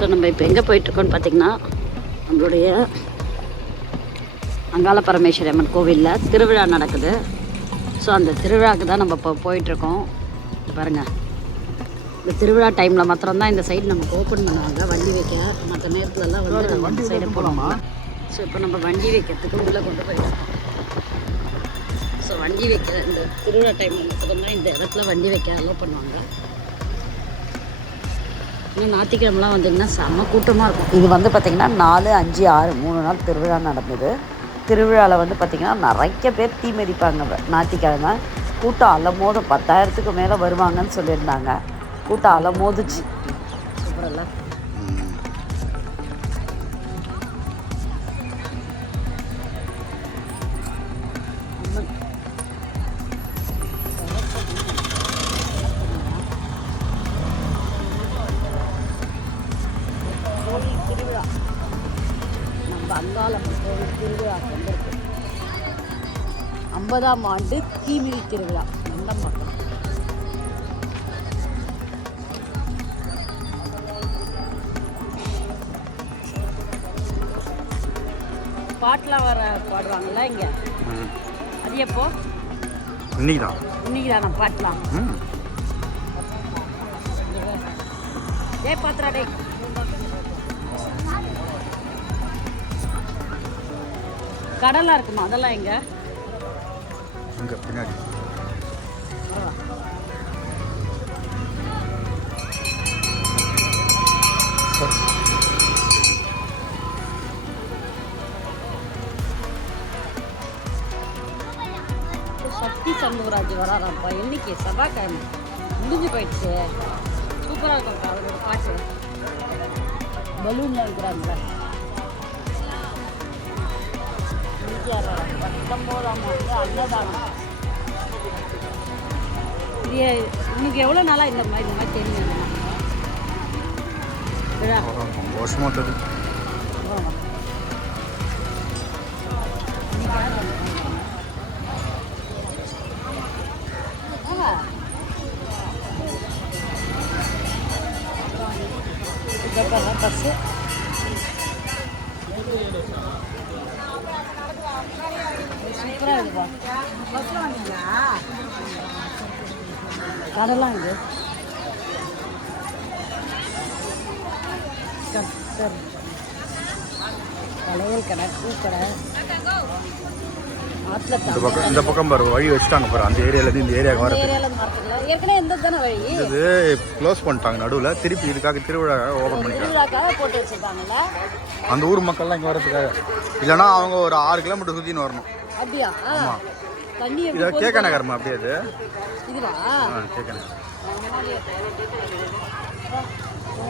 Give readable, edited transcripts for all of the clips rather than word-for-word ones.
So நம்ம இப்போ எங்கே போயிட்டுருக்கோன்னு பார்த்திங்கன்னா நம்மளுடைய அங்காள பரமேஸ்வரி அம்மன் கோவிலில் திருவிழா நடக்குது. ஸோ அந்த திருவிழாவுக்கு தான் நம்ம இப்போ போயிட்டுருக்கோம். பாருங்கள், இந்த திருவிழா டைமில் மாத்திரம்தான் இந்த சைடு நமக்கு ஓப்பன் பண்ணுவாங்க வண்டி வைக்க. மற்ற நேரத்துலலாம் வந்து நம்ம சைடை போகலாமா. ஸோ இப்போ நம்ம வண்டி வைக்கிறதுக்கு உள்ளே கொண்டு போயிட்டோம். ஸோ வண்டி வைக்க இந்த திருவிழா டைமில் மாத்திரம்தான் இந்த இடத்துல வண்டி வைக்க அலோவ் பண்ணுவாங்க. இன்னும் ஞாயிற்றுக்கிழமெலாம் வந்திங்கன்னா செம்ம கூட்டமாக இருக்கும். இது வந்து பார்த்திங்கன்னா 4, 5, 6 3 நாள் திருவிழா நடந்தது. திருவிழாவில் வந்து பார்த்திங்கன்னா நிறைய பேர் தீ மிதிப்பாங்க. ஞாயிற்றுக்கிழமை கூட்டம் அலமோதும் 10,000க்கு மேலே வருவாங்கன்னு சொல்லியிருந்தாங்க. கூட்டம் அலமோதுச்சு. சூப்பரல்ல. கோவில் திருவிழா நம்ம அங்காளம்மன் கோவில் திருவிழா வந்திருக்கு. 50ஆம் ஆண்டு தீமிதி திருவிழா நந்தம்பாக்கம். பாட்டெலாம் வர பாடுவாங்கல்ல இங்கே, அது எப்போ? இன்னைக்கு தான் நான் பாட்டலாம். பாத்திரா டே கடலாம் இருக்குமா? அதெல்லாம் எங்க பின்னாடி சக்தி சண்முகராஜ் வராராப்பா. இன்னைக்கு செவ்வாய்க்கிழமை முடிஞ்சு போயிடுச்சு. சூப்பராக இருக்கும் அவரோட பாட்டு. பலூன்ல இருக்கிறாங்க. 19ஆம் ஆண்டு அன்னதானம். இன்னைக்கு எவ்வளோ நாளாக இந்த மாதிரி தெரியும் வருஷமாக தெரியும். பஸ்ஸு சூப்பராக இருக்குப்பா. பஸ்ஸில் வந்தீங்களா? கடைலாம் இது வளையல் கடை, பூக்கடை. இந்த பக்கம் பாரு வழி வச்சுட்டாங்க பாரு. அந்த ஏரியாலேருந்து இந்த ஏரியாவுக்கு வர ஏற்கனவே எந்த தானே வழி இது க்ளோஸ் பண்ணிட்டாங்க நடுவில். திருப்பி இதுக்காக திருவிழா ஓப்பன் பண்ணிட்டாங்க. போட்டு வச்சுருக்காங்கல்ல அந்த ஊர் மக்கள்லாம் இங்கே வரதுக்காக. இல்லைன்னா அவங்க ஒரு 6 கிலோமீட்டர் சுற்றின்னு வரணும். அப்படியா? ஆமாம். தண்ணி கேட்க நகரமா? அப்படியே அது இதுவா? கேட்க நகர்.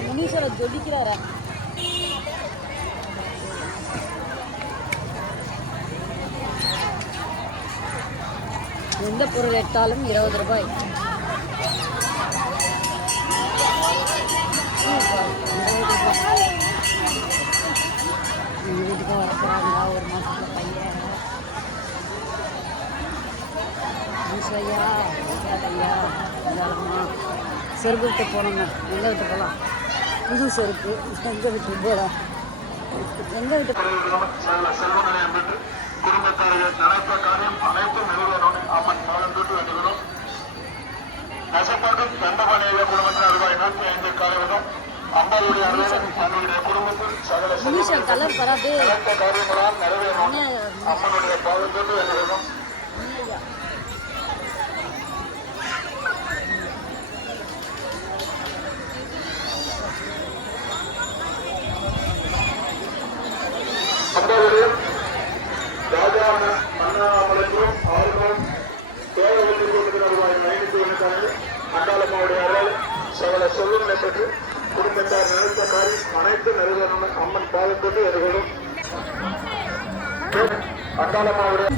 முனீஸ்வரர் ஜொலிக்கிறாரா? எந்த பொருள் எடுத்தாலும் 20 ரூபாய். எங்கள் வீட்டுக்கு வர போகிறாங்க ஒரு மாதத்துல பையன். ஐயா ஐயா இந்தாலம்மா செருப்பு விட்டு போனோங்க. எங்கே விட்டு போகலாம்? புது செருப்பு எங்கே விட்டு போகலாம்? எங்கே விட்டு குடும்பத்தார்கள் நினைத்த காரியம் அனைத்தும் நிறைவேறணும். அம்மன் பாதம் தொட்டு வேண்டுகிறோம். நெசப்பாட்டு தண்டபாணிய குடும்பத்தினர் ரூபாய் 105 காரியங்களும் அம்பாளுடைய தன்னுடைய குடும்பத்தில் சகல நினைத்த காரியங்களால் நிறைவேறணும். அம்மனுடைய பாதம் தொட்டு வேண்டுகிறோம். அம்பாளுடைய ராஜா அண்ணாமலைக்கும் அவர்களும் தேவையான ரூபாய் 5 அண்டாளம்மாவுடைய அருள் சகல சொல்லுங்களை பெற்று குடும்பத்தார் நினைத்த காரியம் அனைத்து நிறைவேறணும். அம்மன் பாதம் கொண்டு வருகிறோம். அண்டாளம்மாவுடைய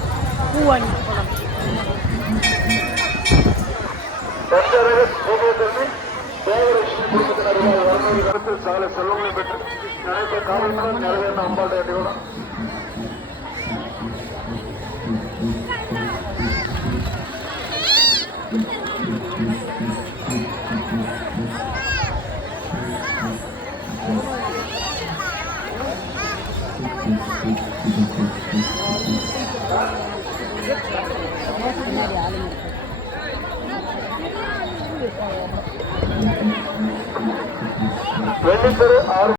தேவலட்சுமி குடும்பத்தினர் ரூபாய் 200 சகல செல்வங்களை பெற்று நினைத்த காரியங்களும் நிறைவேறணும். அம்பாளுடைய அடியோடும் பின்னாடி ஆளுங்க இருக்கு. வெள்ளிக்கரு 6